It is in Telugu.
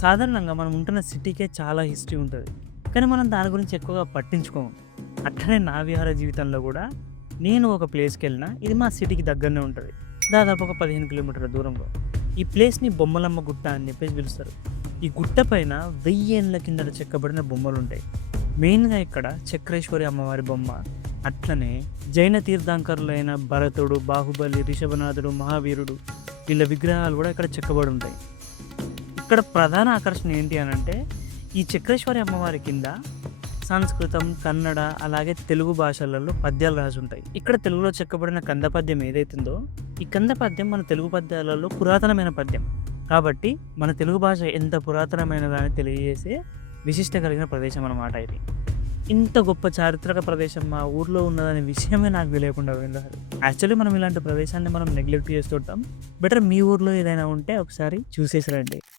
సాధారణంగా మనం ఉంటున్న సిటీకే చాలా హిస్టరీ ఉంటది. కానీ మనం దాని గురించి ఎక్కువగా పట్టించుకోము. అట్లనే నా విహార జీవితంలో గూడా నేను ఒక ప్లేస్‌కెళ్ళినా ఇది మా సిటీకి దగ్గరనే ఉంటది. దాదాపు ఒక 15 కిలోమీటర్ల దూరంలో. ఈ ప్లేస్‌ని బొమ్మలమ్మ గుట్ట అని జెప్పేసి పిలుస్తారు. ఈ గుట్ట పైన 1000 ఏండ్ల కిందట చెక్కబడిన బొమ్మలుంటాయి. మెయిన్‌గా ఇక్కడ చక్రేశ్వరి అమ్మవారి బొమ్మ, అట్లనే జైన తీర్థంకరులైన భరతుడు, బాహుబలి, రిషభనాథుడు, మహావీరుడు వీళ్ళ విగ్రహాలు గూడా ఇక్కడ చెక్కబడి ఉంటాయి. ఇక్కడ ప్రధాన ఆకర్షణ ఏంటి అనంటే, ఈ చక్రేశ్వరి అమ్మవారి కింద సంస్కృతం, కన్నడ అలాగే తెలుగు భాషలలో పద్యాలు రాసుంటాయి. ఇక్కడ తెలుగులో చెక్కబడిన కంద పద్యం ఏదైతుందో, ఈ కంద పద్యం మన తెలుగు పద్యాలలో పురాతనమైన పద్యం. కాబట్టి మన తెలుగు భాష ఎంత పురాతనమైనదని తెలియజేసే విశిష్ట కలిగిన ప్రదేశం అన్నమాట ఇది. ఇంత గొప్ప చారిత్రక ప్రదేశం మా ఊర్లో ఉన్నదనే విషయమే నాకు తెలియకుండా పోయింది అసలు. యాక్చువల్లీ మనం ఇలాంటి ప్రదేశాన్ని మనం నెగ్లెక్ట్ చేస్తుంటాం. బెటర్ మీ ఊర్లో ఏదైనా ఉంటే ఒకసారి చూసేసి రండి.